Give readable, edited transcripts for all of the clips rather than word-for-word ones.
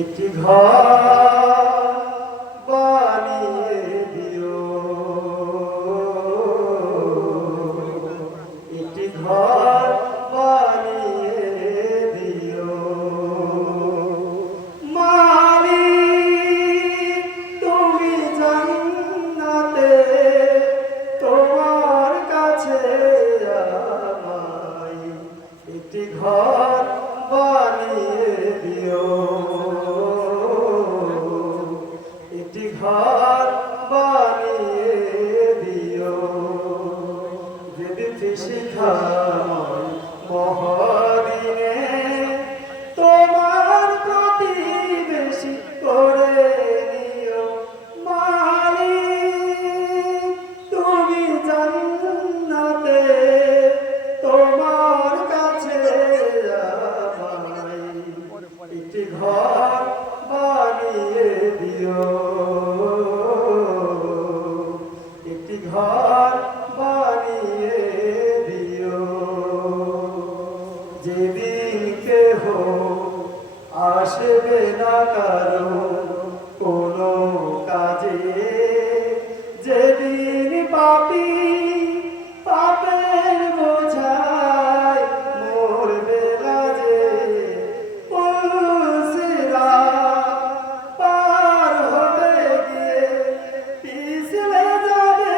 একটি ঘর বানিয়ে দিও, একটি ঘর বানিয়ে দিও। মালিক তুমি জান্নাতে তোমার কাছে আমায় একটি ঘর বানিয়ে দিও, একটি ঘর বানিয়ে দিও। যে বিভীষিকাময় মহাদিনে তোমার প্রতিবেশী করে নিও। মালিক তুমি জান্নাতে তোমার কাছে আমায় একটি ঘর বানিয়ে দিও, একটি ঘর বানিয়ে দিও। যেদিন কেহ আসবে না কারো কোনো কাজে, যেদিন পাপী পাপের বোঝায় মরবে লাজে, পুলসিরা পার হতে গিয়ে পিছলে যাবে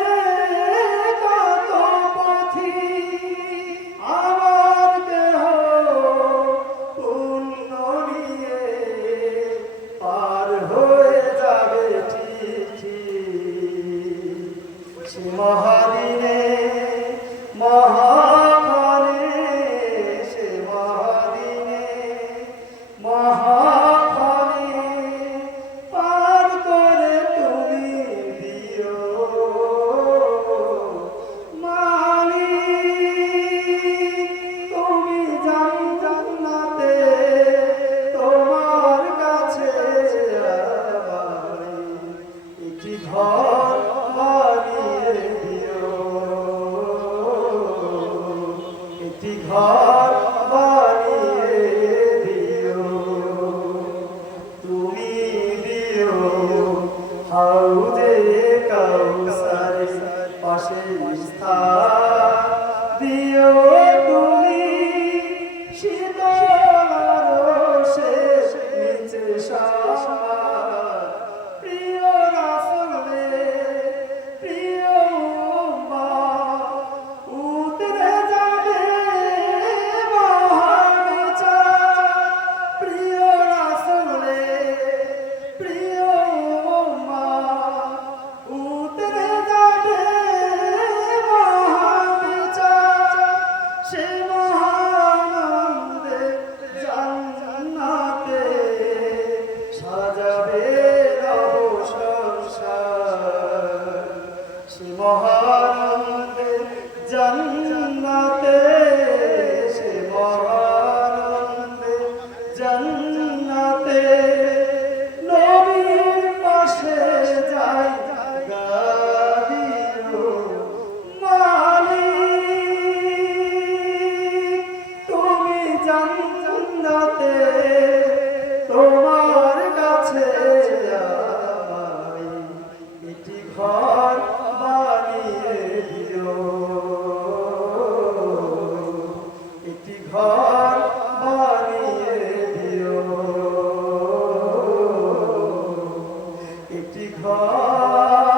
কত পথি। আমার দেহ পুণ্য নিয়ে পার হয়ে যাবে ঠিক। সে মহাদিনে মহাক্ষণে, সে মহাদিনে মহাক্ষণে পার করে তুমি দিও। মালিক তুমি জান্নাতে তোমার কাছে আমায় একটি ঘর বানিয়ে দিও, একটি ঘর বানিয়ে দিও। তুমি দিও হাউজে কাউসারের পাশে স্থান, দিও তুমি শীতল আরশের নিচে সম্মান। প্রিয় রাসূলের প্রিয় উম্মত উতরে যাবে মহাবিচার। প্রিয় রাসূলের প্রিয় উম্মত উতরে যাবে মহাবিচার। সে মহানন্দে জান্নাতে সাজাবে নব সংসার। সে মহানন্দে জান্নাতে, সে মহানন্দে জান্নাতে নবীর পাশে যাই গাদিও। মালিক তুমি জান্নাতে তোমার কাছে আমায় একটি ঘর বানিয়ে দিও, একটি ঘর বানিয়ে দিও, একটি ঘর